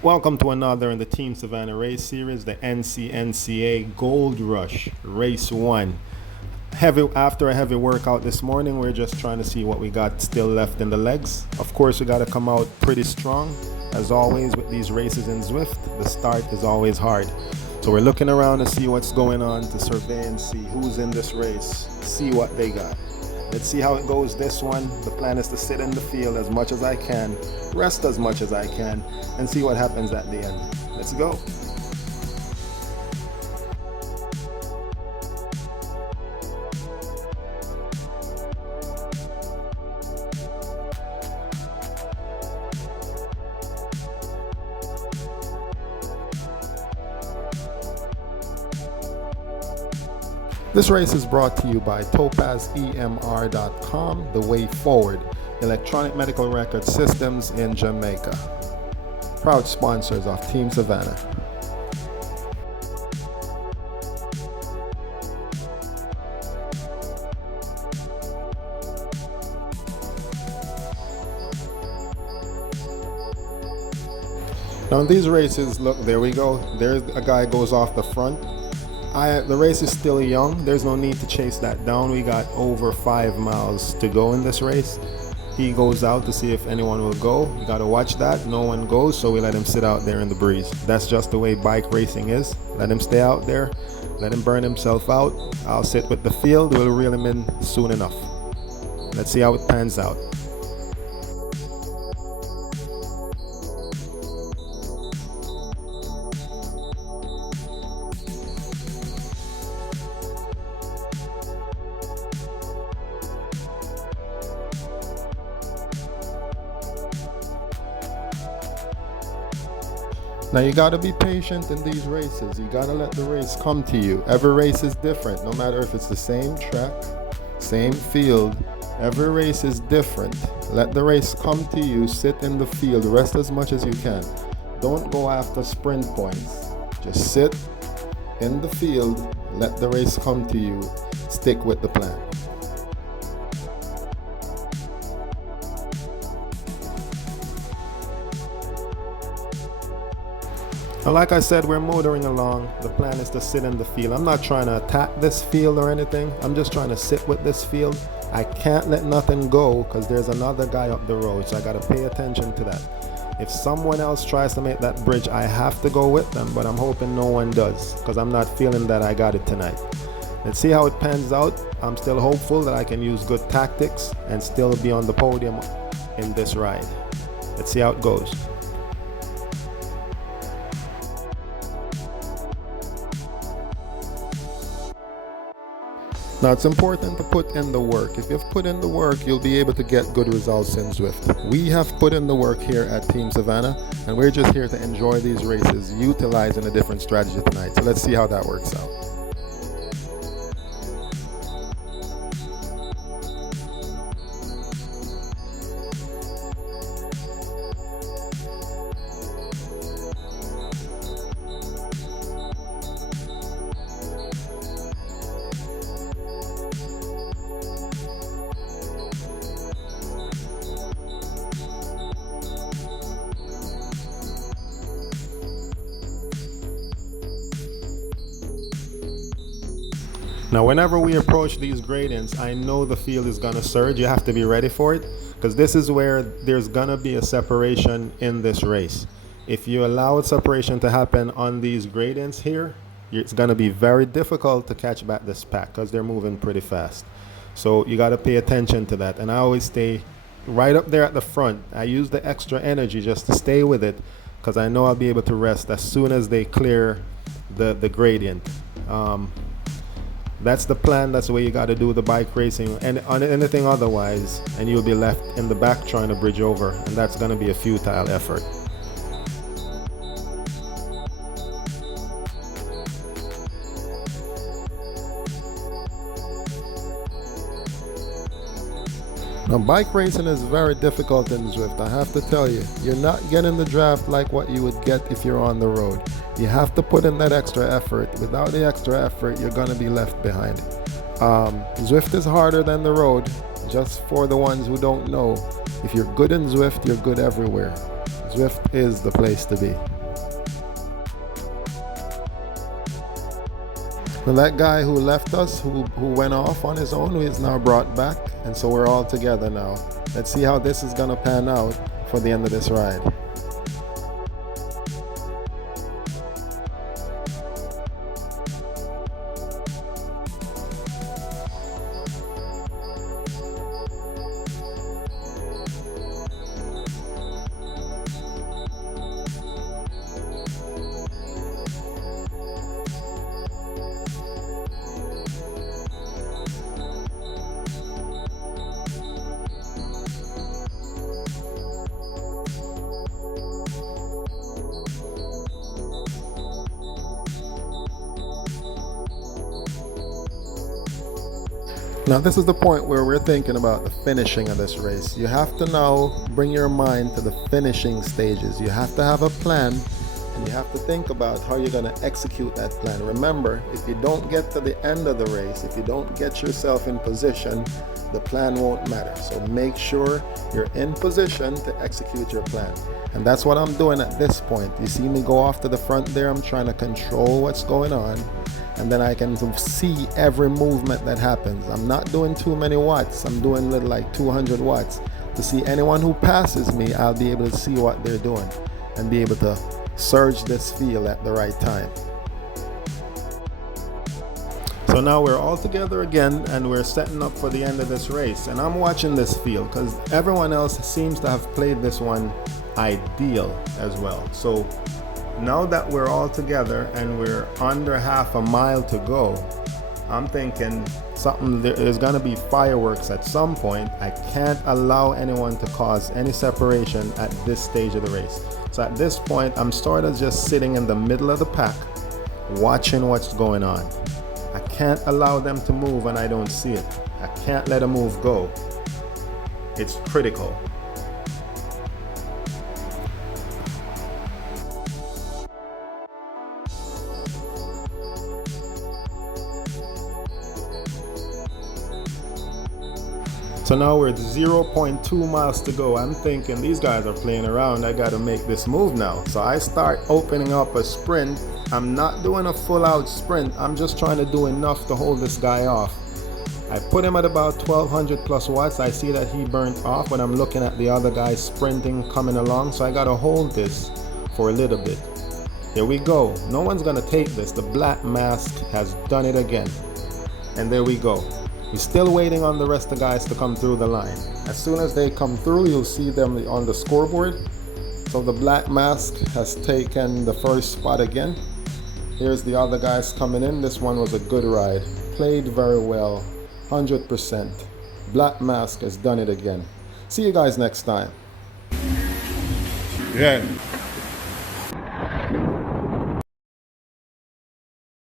Welcome to another in the Team Savannah Race Series, the Ncnca Gold Rush Race 1. After a heavy workout this morning, we're just trying to see what we got still left in the legs. Of course, we got to come out pretty strong. As always with these races in Zwift, the start is always hard. So we're looking around to see what's going on, to survey and see who's in this race, see what they got. Let's see how it goes this one. The plan is to sit in the field as much as I can, rest as much as I can, and see what happens at the end. Let's go. This race is brought to you by topazemr.com, The Way Forward, electronic medical record systems in Jamaica. Proud sponsors of Team Savannah. Now in these races, look, there we go. There's a guy goes off the front. The race is still young. There's no need to chase that down. We got over 5 miles to go in this race. He goes out to see if anyone will go. You got to watch that. No one goes, so we let him sit out there in the breeze. That's just the way bike racing is. Let him stay out there. Let him burn himself out. I'll sit with the field. We'll reel him in soon enough. Let's see how it pans out. Now you gotta be patient in these races. You gotta let the race come to you. Every race is different, no matter if it's the same track, same field. Every race is different. Let the race come to you. Sit in the field, rest as much as you can. Don't go after sprint points. Just sit in the field, let the race come to you. Stick with the plan. Now, like I said, we're motoring along. The plan is to sit in the field. I'm not trying to attack this field or anything. I'm just trying to sit with this field. I can't let nothing go because there's another guy up the road, so I got to pay attention to that. If someone else tries to make that bridge, I have to go with them, but I'm hoping no one does because I'm not feeling that I got it tonight. Let's see how it pans out. I'm still hopeful that I can use good tactics and still be on the podium in this ride. Let's see how it goes. Now it's important to put in the work. If you've put in the work, you'll be able to get good results in Zwift. We have put in the work here at Team Savannah, and we're just here to enjoy these races, utilizing a different strategy tonight. So let's see how that works out. Now, whenever we approach these gradients, I know the field is going to surge. You have to be ready for it because this is where there's going to be a separation in this race. If you allow separation to happen on these gradients here, it's going to be very difficult to catch back this pack because they're moving pretty fast. So you got to pay attention to that. And I always stay right up there at the front. I use the extra energy just to stay with it because I know I'll be able to rest as soon as they clear the gradient. That's the plan. That's the way you got to do the bike racing, and on anything otherwise, and you'll be left in the back trying to bridge over, and that's going to be a futile effort. Now, bike racing is very difficult in Zwift. I have to tell you, you're not getting the draft like what you would get if you're on the road. You have to put in that extra effort. Without the extra effort, you're going to be left behind. Zwift is harder than the road, just for the ones who don't know. If you're good in Zwift, you're good everywhere. Zwift is the place to be. Well, that guy who left us, who went off on his own, is now brought back, and so we're all together now. Let's see how this is gonna pan out for the end of this ride. Now this is the point where we're thinking about the finishing of this race. You have to now bring your mind to the finishing stages. You have to have a plan, and you have to think about how you're going to execute that plan. Remember, if you don't get to the end of the race, if you don't get yourself in position, the plan won't matter. So make sure you're in position to execute your plan. And that's what I'm doing at this point. You see me go off to the front there. I'm trying to control what's going on. And then I can see every movement that happens. I'm not doing too many watts. I'm doing little like 200 watts. To see anyone who passes me, I'll be able to see what they're doing and be able to surge this field at the right time. So now we're all together again, and we're setting up for the end of this race. And I'm watching this field because everyone else seems to have played this one ideal as well. So now that we're all together and we're under half a mile to go, I'm thinking there's gonna be fireworks at some point. I can't allow anyone to cause any separation at this stage of the race. So at this point, I'm sort of just sitting in the middle of the pack, watching what's going on. I can't allow them to move when I don't see it. I can't let a move go. It's critical. So now we're at 0.2 miles to go. I'm thinking these guys are playing around. I got to make this move now. So I start opening up a sprint. I'm not doing a full out sprint. I'm just trying to do enough to hold this guy off. I put him at about 1200 plus watts. I see that he burnt off, but I'm looking at the other guy sprinting, coming along. So I got to hold this for a little bit. Here we go. No one's going to take this. The black mask has done it again. And there we go. We're still waiting on the rest of the guys to come through the line. As soon as they come through, you'll see them on the scoreboard. So the black mask has taken the first spot again. Here's the other guys coming in. This one was a good ride. Played very well, 100%. Black mask has done it again. See you guys next time. Yeah.